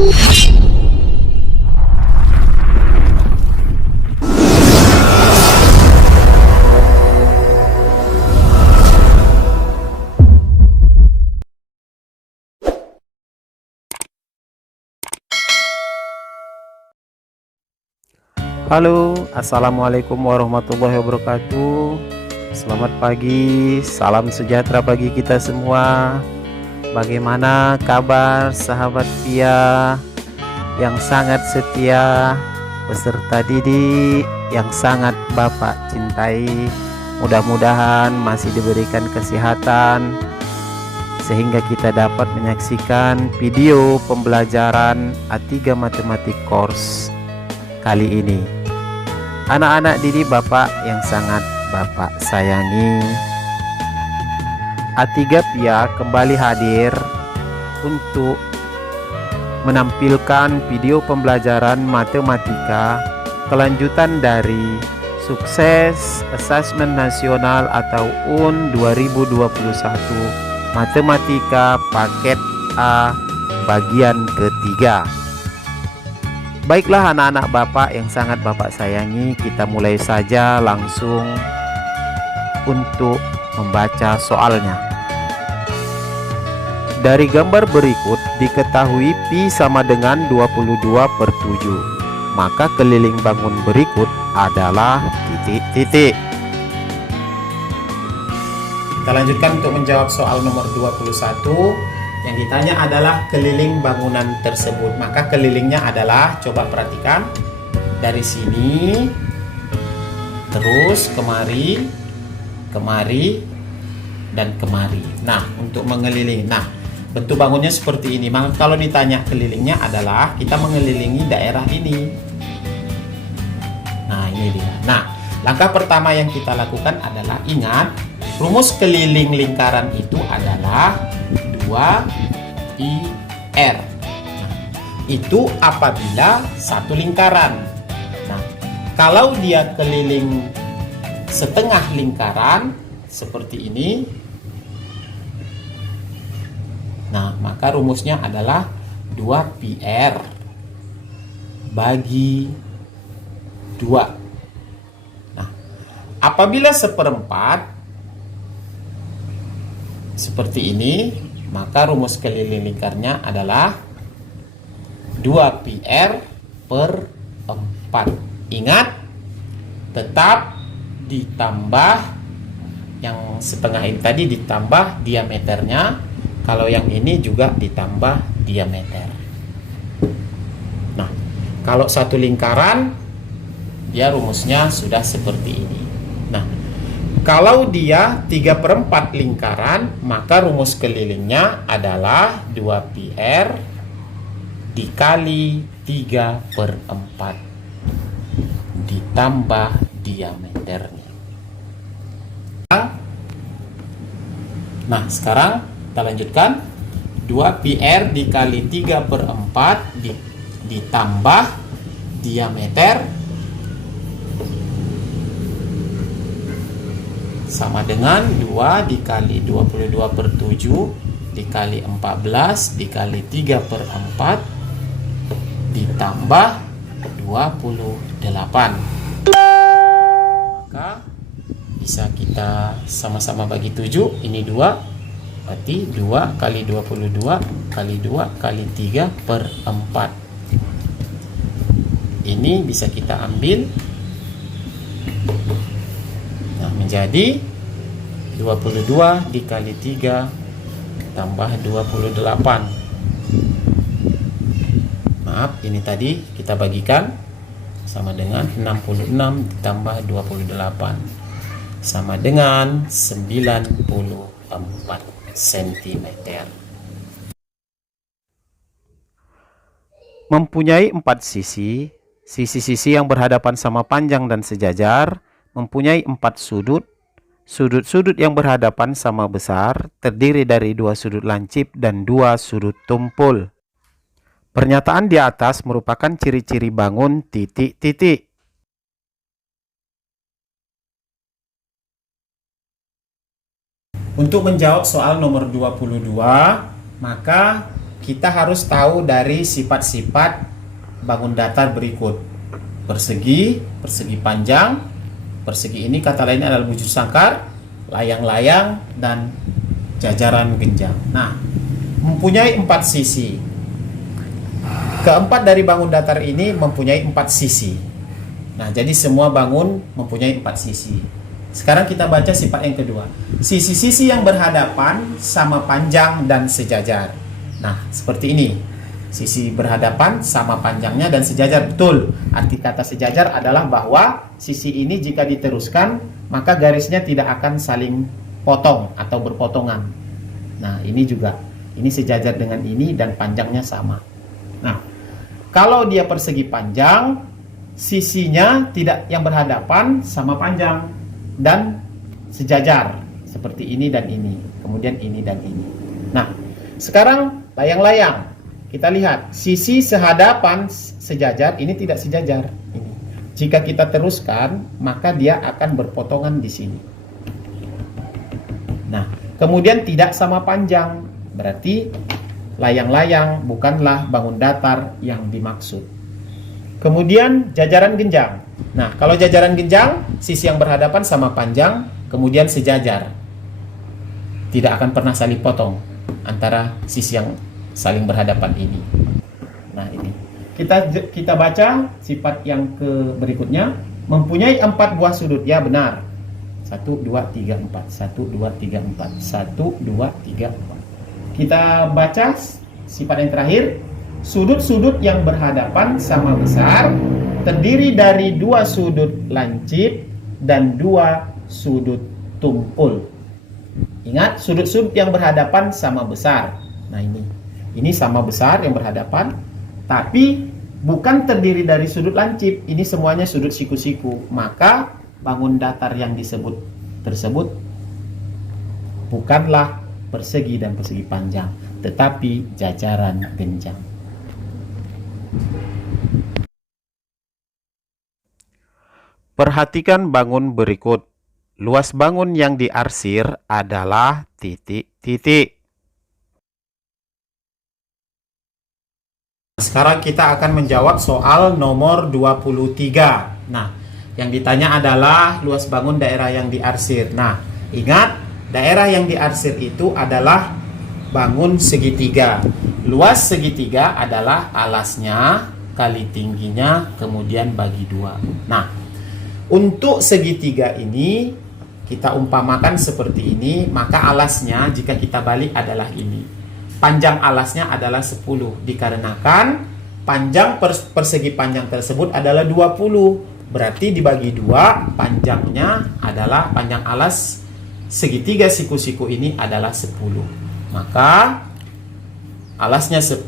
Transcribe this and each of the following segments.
Halo, assalamualaikum warahmatullahi wabarakatuh. Selamat pagi, salam sejahtera bagi kita semua. Bagaimana kabar sahabat Pia yang sangat setia, peserta didik yang sangat Bapak cintai? Mudah-mudahan masih diberikan kesehatan sehingga kita dapat menyaksikan video pembelajaran A3 Matematik Course kali ini. Anak-anak didik Bapak yang sangat Bapak sayangi, A3 Pia kembali hadir untuk menampilkan video pembelajaran matematika kelanjutan dari Sukses Asesmen Nasional atau UN 2021 Matematika Paket A bagian ketiga. Baiklah anak-anak Bapak yang sangat Bapak sayangi, kita mulai saja langsung untuk membaca soalnya. Dari gambar berikut diketahui Pi sama dengan 22/7. Maka keliling bangun berikut adalah titik-titik. Kita lanjutkan untuk menjawab soal nomor 21. Yang ditanya adalah keliling bangunan tersebut. Maka kelilingnya adalah, coba perhatikan, dari sini terus kemari, kemari, dan kemari. Nah, untuk mengelilingi, nah bentuk bangunnya seperti ini. Maka kalau ditanya kelilingnya adalah kita mengelilingi daerah ini. Nah, ini dia. Nah, langkah pertama yang kita lakukan adalah ingat, rumus keliling lingkaran itu adalah 2πr. Nah, itu apabila satu lingkaran. Nah, kalau dia keliling setengah lingkaran seperti ini, nah maka rumusnya adalah 2πr bagi 2. Nah, apabila seperempat seperti ini, maka rumus keliling lingkarnya adalah 2πr per 4. Ingat, tetap ditambah yang setengah ini tadi, ditambah diameternya. Kalau yang ini juga ditambah diameter. Nah, kalau satu lingkaran, dia rumusnya sudah seperti ini. Nah, kalau dia 3/4 lingkaran, maka rumus kelilingnya adalah 2πr dikali 3/4 ditambah diameternya. Nah, sekarang kita lanjutkan. 2πr dikali 3/4 ditambah diameter sama dengan 2 dikali 22/7 dikali 14 dikali 3/4 ditambah 28. Maka bisa kita sama-sama bagi 7. Ini 2, berarti 2 kali 22 kali 2 kali 3/4. Ini bisa kita ambil. Nah, menjadi 22 dikali 3 tambah 28. Maaf, ini tadi kita bagikan sama dengan 66 ditambah 28 sama dengan 94 cm. Mempunyai 4 sisi. Sisi-sisi yang berhadapan sama panjang dan sejajar mempunyai 4 sudut. Sudut-sudut yang berhadapan sama besar terdiri dari 2 sudut lancip dan 2 sudut tumpul. Pernyataan di atas merupakan ciri-ciri bangun titik-titik. Untuk menjawab soal nomor 22, maka kita harus tahu dari sifat-sifat bangun datar berikut. Persegi, persegi panjang, persegi ini kata lainnya adalah bujur sangkar, layang-layang, dan jajaran genjang. Nah, mempunyai 4 sisi. Keempat dari bangun datar ini mempunyai 4 sisi. Nah, jadi semua bangun mempunyai 4 sisi. Sekarang kita baca sifat yang kedua. Sisi-sisi yang berhadapan sama panjang dan sejajar. Nah, seperti ini. Sisi berhadapan sama panjangnya dan sejajar. Betul. Arti kata sejajar adalah bahwa sisi ini jika diteruskan, maka garisnya tidak akan saling potong atau berpotongan. Nah, ini juga. Ini sejajar dengan ini dan panjangnya sama. Nah, kalau dia persegi panjang, sisinya tidak yang berhadapan sama panjang dan sejajar. Seperti ini dan ini. Kemudian ini dan ini. Nah, sekarang layang-layang. Kita lihat, sisi sehadapan sejajar, ini tidak sejajar. Ini. Jika kita teruskan, maka dia akan berpotongan di sini. Nah, kemudian tidak sama panjang. Berarti layang-layang bukanlah bangun datar yang dimaksud. Kemudian jajaran genjang. Nah, kalau jajaran genjang, sisi yang berhadapan sama panjang, kemudian sejajar. Tidak akan pernah saling potong antara sisi yang saling berhadapan ini. Nah, ini. Kita baca sifat yang berikutnya. Mempunyai 4 buah sudut. Ya, benar. 1, 2, 3, 4. 1, 2, 3, 4. 1, 2, 3, 4. Kita baca sifat yang terakhir. Sudut-sudut yang berhadapan sama besar, terdiri dari 2 sudut lancip dan 2 sudut tumpul. Ingat, sudut-sudut yang berhadapan sama besar. Nah, ini sama besar yang berhadapan, tapi bukan terdiri dari sudut lancip. Ini semuanya sudut siku-siku. Maka bangun datar yang disebut tersebut bukanlah persegi dan persegi panjang, tetapi jajaran genjang. Perhatikan bangun berikut. Luas bangun yang diarsir adalah titik-titik. Sekarang kita akan menjawab soal nomor 23. Nah, yang ditanya adalah luas bangun daerah yang diarsir. Nah, ingat, daerah yang diarsir itu adalah bangun segitiga. Luas segitiga adalah alasnya kali tingginya, kemudian bagi 2. Nah, untuk segitiga ini, kita umpamakan seperti ini, maka alasnya jika kita balik adalah ini. Panjang alasnya adalah 10, dikarenakan panjang persegi panjang tersebut adalah 20. Berarti dibagi 2, panjangnya adalah panjang alas segitiga siku-siku ini adalah 10. Maka alasnya 10,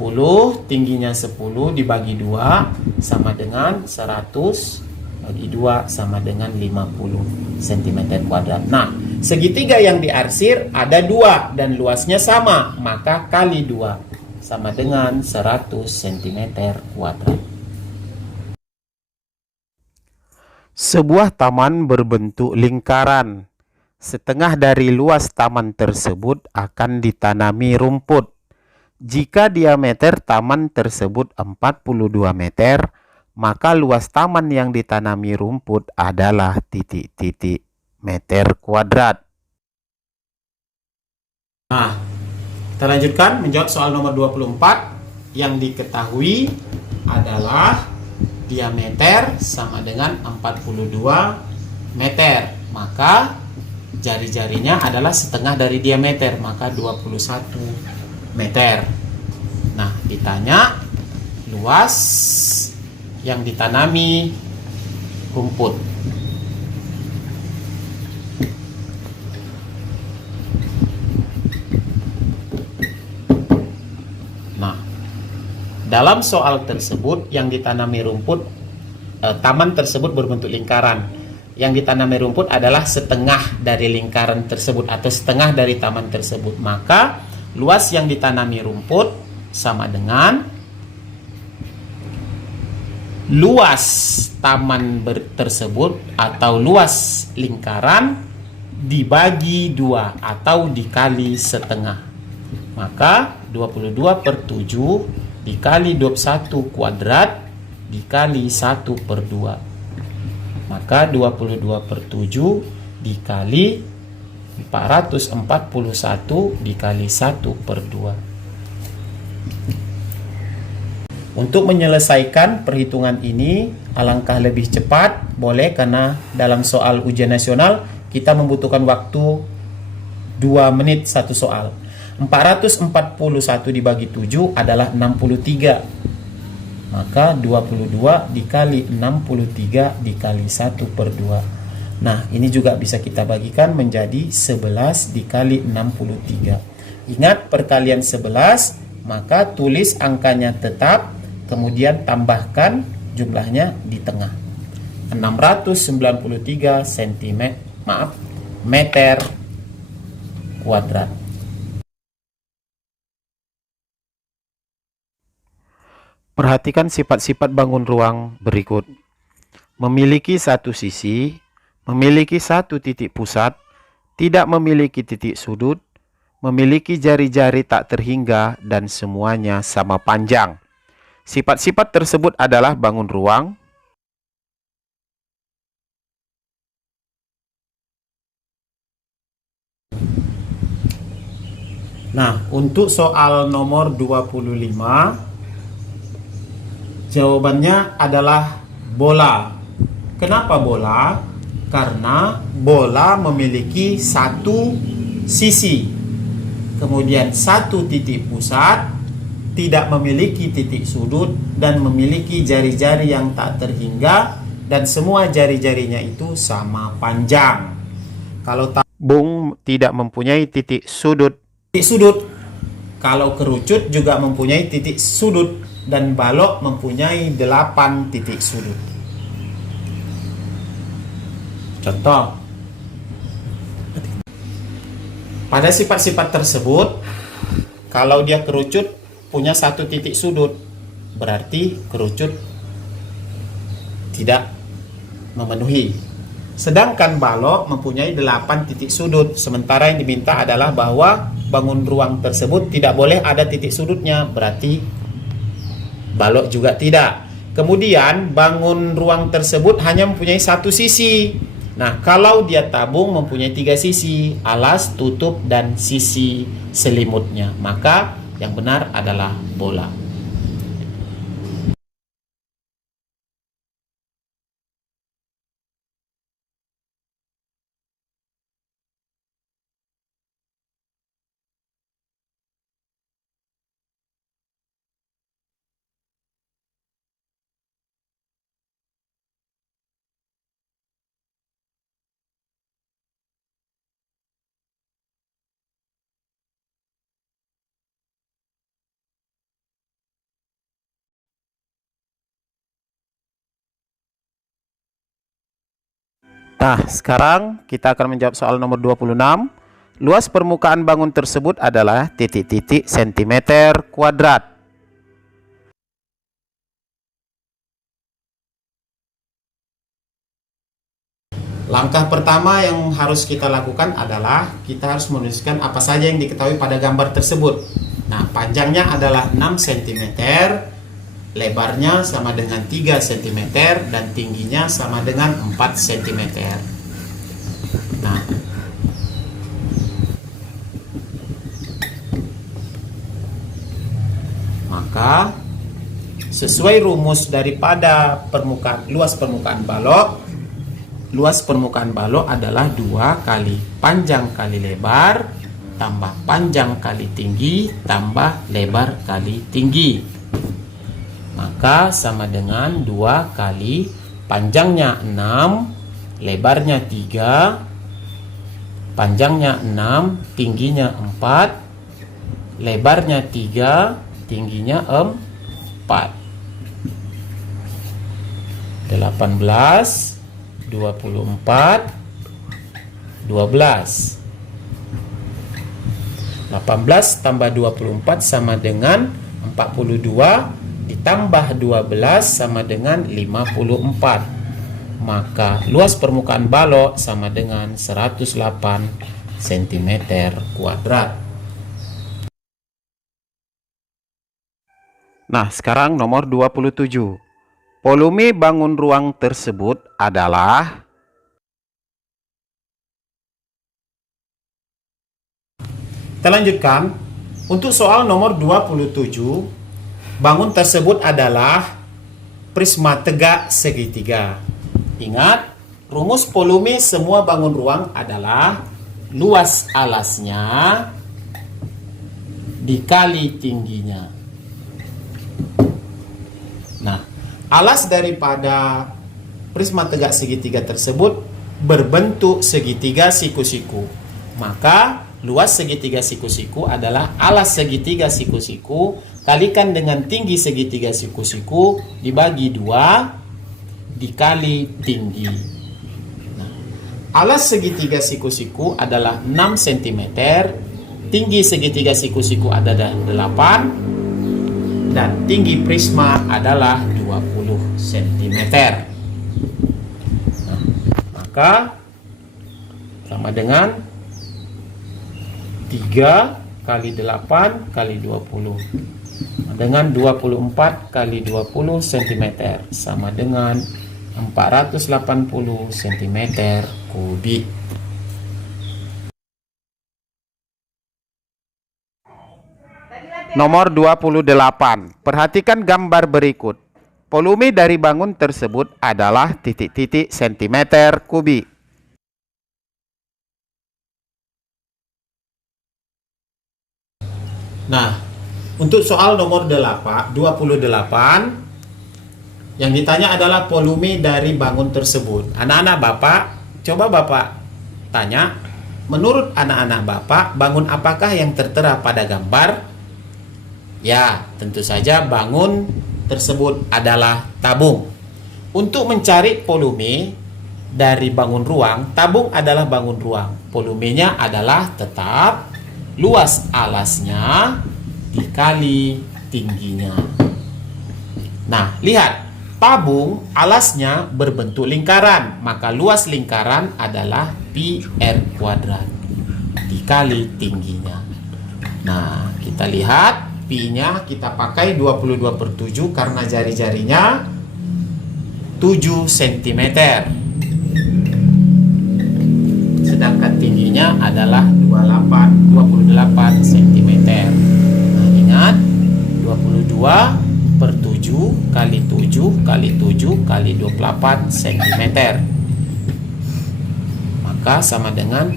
tingginya 10 dibagi 2 sama dengan 100 bagi 2 sama dengan 50 cm². Nah, segitiga yang diarsir ada 2 dan luasnya sama, maka kali 2 sama dengan 100 cm². Sebuah taman berbentuk lingkaran. Setengah dari luas taman tersebut akan ditanami rumput. Jika diameter taman tersebut 42 meter, maka luas taman yang ditanami rumput adalah titik-titik meter kuadrat. Nah, kita lanjutkan menjawab soal nomor 24. Yang diketahui adalah diameter sama dengan 42 meter. Maka jari-jarinya adalah setengah dari diameter, maka 21 meter. Nah, ditanya luas yang ditanami rumput. Nah, dalam soal tersebut yang ditanami rumput, taman tersebut berbentuk lingkaran. Yang ditanami rumput adalah setengah dari lingkaran tersebut atau setengah dari taman tersebut. Maka luas yang ditanami rumput sama dengan luas taman tersebut atau luas lingkaran dibagi 2 atau dikali setengah. Maka 22 per 7 dikali 21 kuadrat dikali 1 per 2. Maka 22 per 7 dikali 441 dikali 1 per 2. Untuk menyelesaikan perhitungan ini alangkah lebih cepat boleh, karena dalam soal ujian nasional kita membutuhkan waktu 2 menit satu soal. 441 dibagi 7 adalah 63. Maka 22 dikali 63 dikali 1 per 2. Nah, ini juga bisa kita bagikan menjadi 11 dikali 63. Ingat perkalian 11, maka tulis angkanya tetap, kemudian tambahkan jumlahnya di tengah. 693 meter kuadrat. Perhatikan sifat-sifat bangun ruang berikut. Memiliki satu sisi, memiliki satu titik pusat, tidak memiliki titik sudut, memiliki jari-jari tak terhingga, dan semuanya sama panjang. Sifat-sifat tersebut adalah bangun ruang. Nah, untuk soal nomor 25, jawabannya adalah bola. Kenapa bola? Karena bola memiliki satu sisi, kemudian satu titik pusat, tidak memiliki titik sudut, dan memiliki jari-jari yang tak terhingga, dan semua jari-jarinya itu sama panjang. Kalau tabung tidak mempunyai titik sudut. Kalau kerucut juga mempunyai titik sudut, dan balok mempunyai 8 titik sudut. Contoh, pada sifat-sifat tersebut, kalau dia kerucut punya satu titik sudut, berarti kerucut tidak memenuhi. Sedangkan balok mempunyai 8 titik sudut. Sementara yang diminta adalah bahwa bangun ruang tersebut tidak boleh ada titik sudutnya, berarti balok juga tidak. Kemudian bangun ruang tersebut hanya mempunyai satu sisi. Nah, kalau dia tabung mempunyai 3 sisi, alas, tutup, dan sisi selimutnya, maka yang benar adalah bola. Nah, sekarang kita akan menjawab soal nomor 26. Luas permukaan bangun tersebut adalah titik-titik sentimeter kuadrat. Langkah pertama yang harus kita lakukan adalah kita harus menuliskan apa saja yang diketahui pada gambar tersebut. Nah, panjangnya adalah 6 cm, lebarnya sama dengan 3 cm, dan tingginya sama dengan 4 cm. Nah, maka sesuai rumus daripada luas permukaan balok, luas permukaan balok adalah 2 kali panjang kali lebar tambah panjang kali tinggi tambah lebar kali tinggi. Maka sama dengan 2 kali panjangnya 6, lebarnya 3, panjangnya 6, tingginya 4, lebarnya 3, tingginya 4. 18, 24, 12. 18 tambah 24 sama dengan 42, ditambah 12 sama dengan 54. Maka luas permukaan balok sama dengan 108 cm kuadrat. Nah, sekarang nomor 27. Volume bangun ruang tersebut adalah... Kita lanjutkan. Untuk soal nomor 27, bangun tersebut adalah prisma tegak segitiga. Ingat, rumus volume semua bangun ruang adalah luas alasnya dikali tingginya. Nah, alas daripada prisma tegak segitiga tersebut berbentuk segitiga siku-siku. Maka luas segitiga siku-siku adalah alas segitiga siku-siku kalikan dengan tinggi segitiga siku-siku dibagi 2 dikali tinggi. Nah, alas segitiga siku-siku adalah 6 cm, tinggi segitiga siku-siku adalah 8, dan tinggi prisma adalah 20 cm. Nah, maka sama dengan 3 kali 8 kali 20 dengan 24 kali 20 cm sama dengan 480 cm kubik. Nomor 28. Perhatikan gambar berikut. Volume dari bangun tersebut adalah titik-titik cm kubik. Nah, untuk soal nomor 28 yang ditanya adalah volume dari bangun tersebut. Anak-anak Bapak, coba Bapak tanya, menurut anak-anak Bapak, bangun apakah yang tertera pada gambar? Ya, tentu saja bangun tersebut adalah tabung. Untuk mencari volume dari bangun ruang, tabung adalah bangun ruang. Volumenya adalah tetap luas alasnya dikali tingginya. Nah, lihat, tabung alasnya berbentuk lingkaran, maka luas lingkaran adalah pi r kuadrat dikali tingginya. Nah, kita lihat pi-nya kita pakai 22/7 karena jari-jarinya 7 cm. Sedangkan tingginya adalah 28 cm. Nah, ingat 22/7 kali 7 kali 7 kali 28 cm. Maka sama dengan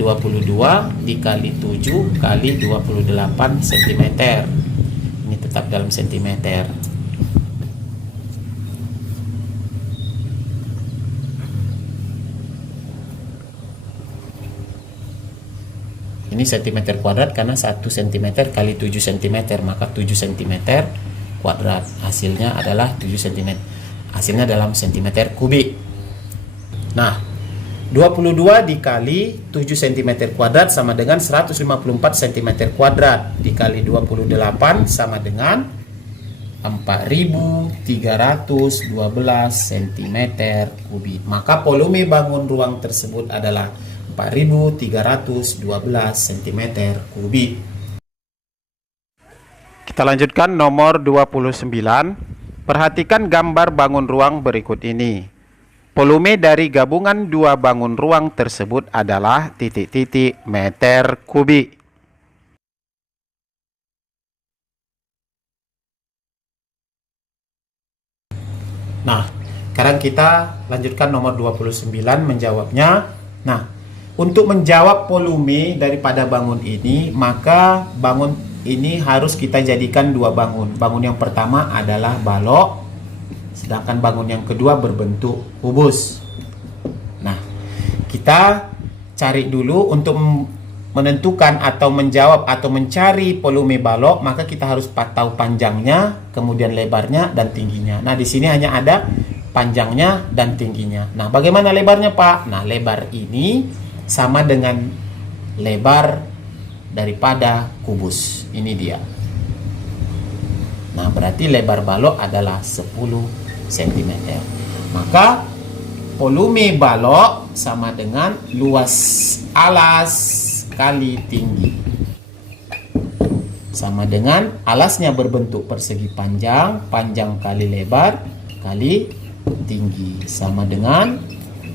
22 dikali 7 kali 28 cm. Ini tetap dalam cm. Ini cm kuadrat karena 1 cm kali 7 cm, maka 7 cm kuadrat. Hasilnya adalah 7 cm. Hasilnya dalam cm kubik. Nah, 22 dikali 7 cm kuadrat sama dengan 154 cm kuadrat dikali 28 sama dengan 4312 cm kubik. Maka volume bangun ruang tersebut adalah 4312 cm kubik. Kita lanjutkan nomor 29. Perhatikan gambar bangun ruang berikut ini. Volume dari gabungan dua bangun ruang tersebut adalah titik-titik meter kubik. Nah, sekarang kita lanjutkan nomor 29 menjawabnya. Nah, untuk menjawab volume daripada bangun ini, maka bangun ini harus kita jadikan dua bangun. Bangun yang pertama adalah balok, sedangkan bangun yang kedua berbentuk kubus. Nah, kita cari dulu untuk menentukan atau menjawab atau mencari volume balok, maka kita harus tahu panjangnya, kemudian lebarnya dan tingginya. Nah, di sini hanya ada panjangnya dan tingginya. Nah, bagaimana lebarnya, Pak? Nah, lebar ini sama dengan lebar daripada kubus. Ini dia. Nah, berarti lebar balok adalah 10 cm. Maka volume balok sama dengan luas alas kali tinggi. sama dengan alasnya berbentuk persegi panjang, panjang kali lebar kali tinggi, sama dengan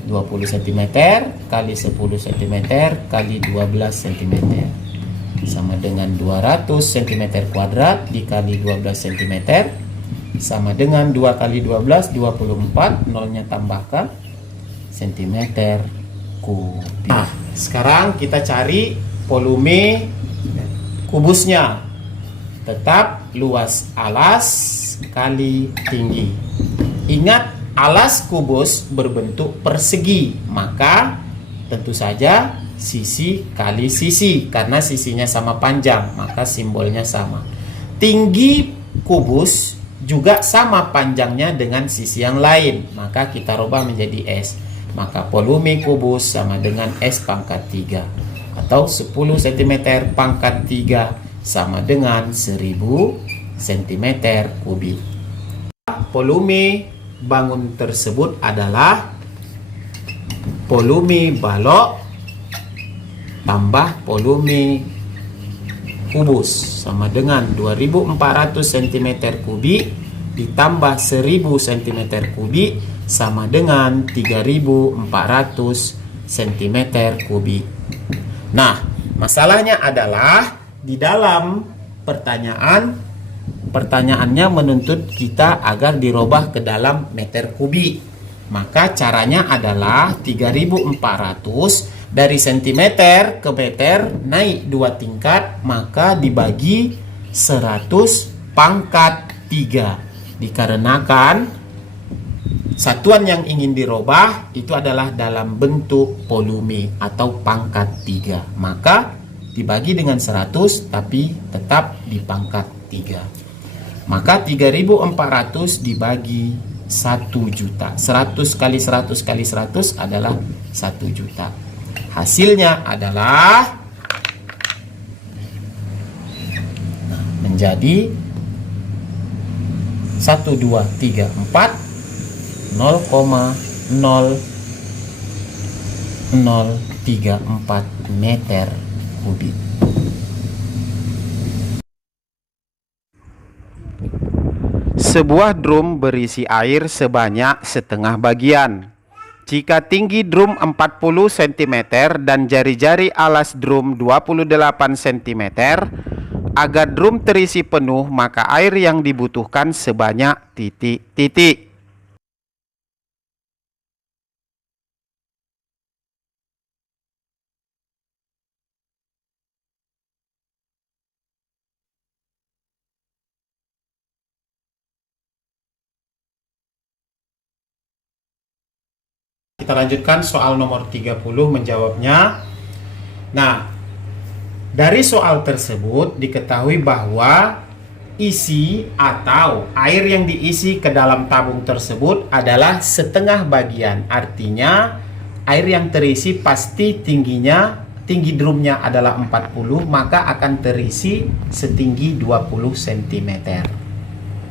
20 cm kali 10 cm kali 12 cm, sama dengan 200 cm kuadrat dikali 12 cm, sama dengan 2 kali 12 24, nolnya tambahkan cm kubik. Nah, sekarang kita cari volume kubusnya. Tetap luas alas kali tinggi. Ingat, alas kubus berbentuk persegi, maka tentu saja sisi kali sisi, karena sisinya sama panjang, maka simbolnya sama. Tinggi kubus juga sama panjangnya dengan sisi yang lain, maka kita rubah menjadi S. Maka volume kubus sama dengan S pangkat 3, atau 10 cm pangkat 3 sama dengan 1000 cm kubik. Volume bangun tersebut adalah volume balok tambah volume kubus, sama dengan 2400 cm kubik ditambah 1000 cm kubik sama dengan 3400 cm kubik. Nah, masalahnya adalah di dalam pertanyaannya menuntut kita agar dirubah ke dalam meter kubik. Maka caranya adalah 3400 dari cm ke meter naik 2 tingkat, maka dibagi 100 pangkat 3. Dikarenakan satuan yang ingin dirubah itu adalah dalam bentuk volume atau pangkat 3. Maka dibagi dengan 100 tapi tetap di pangkat 3. Maka 3400 dibagi 1 juta. 100 kali 100 kali 100 adalah 1 juta. Hasilnya adalah menjadi 1234 0,0034 meter kubik. Sebuah drum berisi air sebanyak setengah bagian. Jika tinggi drum 40 cm dan jari-jari alas drum 28 cm, agar drum terisi penuh, maka air yang dibutuhkan sebanyak titik-titik. Kita lanjutkan soal nomor 30 menjawabnya. Nah, dari soal tersebut diketahui bahwa isi atau air yang diisi ke dalam tabung tersebut adalah setengah bagian. Artinya air yang terisi pasti tinggi drumnya adalah 40, maka akan terisi setinggi 20 cm.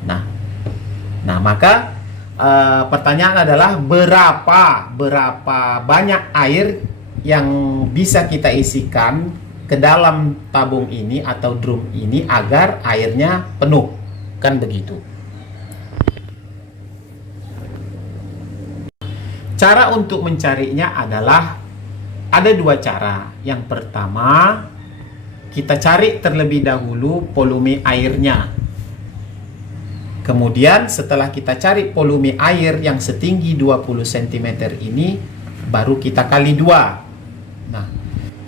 Nah, maka pertanyaan adalah berapa banyak air yang bisa kita isikan ke dalam tabung ini atau drum ini agar airnya penuh, kan begitu. Cara untuk mencarinya adalah ada 2 cara. Yang pertama, kita cari terlebih dahulu volume airnya. Kemudian setelah kita cari volume air yang setinggi 20 cm ini, baru kita kali 2. Nah,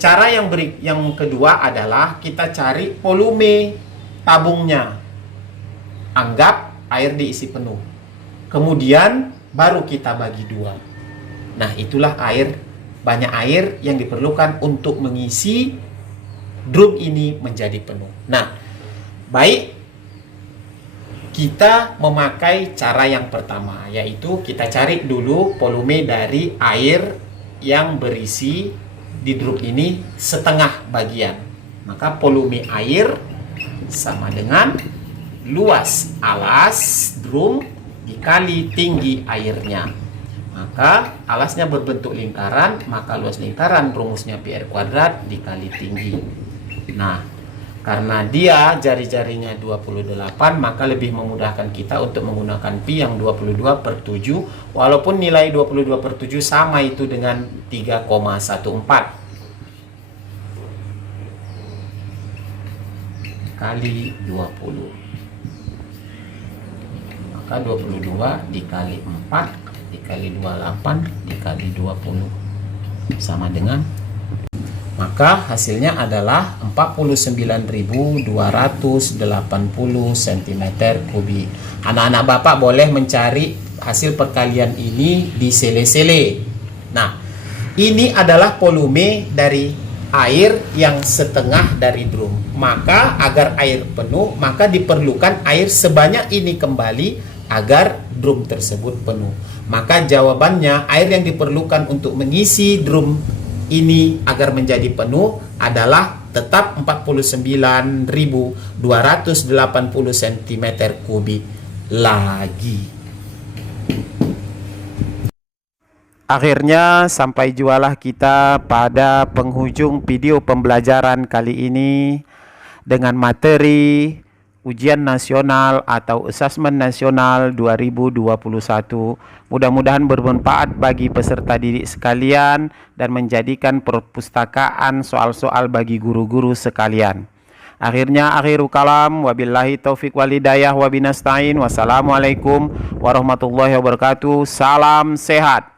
cara yang kedua adalah kita cari volume tabungnya. Anggap air diisi penuh. Kemudian baru kita bagi 2. Nah, itulah banyak air yang diperlukan untuk mengisi drum ini menjadi penuh. Nah, baik, kita memakai cara yang pertama, yaitu kita cari dulu volume dari air yang berisi di drum ini setengah bagian. Maka volume air sama dengan luas alas drum dikali tinggi airnya. Maka alasnya berbentuk lingkaran, maka luas lingkaran rumusnya PR kuadrat dikali tinggi. Nah, Karena dia jari-jarinya 28, maka lebih memudahkan kita untuk menggunakan pi yang 22/7, walaupun nilai 22/7 sama itu dengan 3,14 kali 20. Maka 22 dikali 4 dikali 28 dikali 20 sama dengan, maka hasilnya adalah 49.280 cm3. Anak-anak Bapak boleh mencari hasil perkalian ini di sele-sele. Nah, ini adalah volume dari air yang setengah dari drum. Maka agar air penuh, maka diperlukan air sebanyak ini kembali agar drum tersebut penuh. Maka jawabannya, air yang diperlukan untuk mengisi drum ini agar menjadi penuh adalah tetap 49.280 cm3 lagi. Akhirnya sampai jualah kita pada penghujung video pembelajaran kali ini dengan materi Ujian Nasional atau Asesmen Nasional 2021. Mudah-mudahan bermanfaat bagi peserta didik sekalian dan menjadikan perpustakaan soal-soal bagi guru-guru sekalian. Akhirnya akhiru kalam, wabillahi taufik walhidayah wabinasta'in. Wassalamualaikum warahmatullahi wabarakatuh. Salam sehat.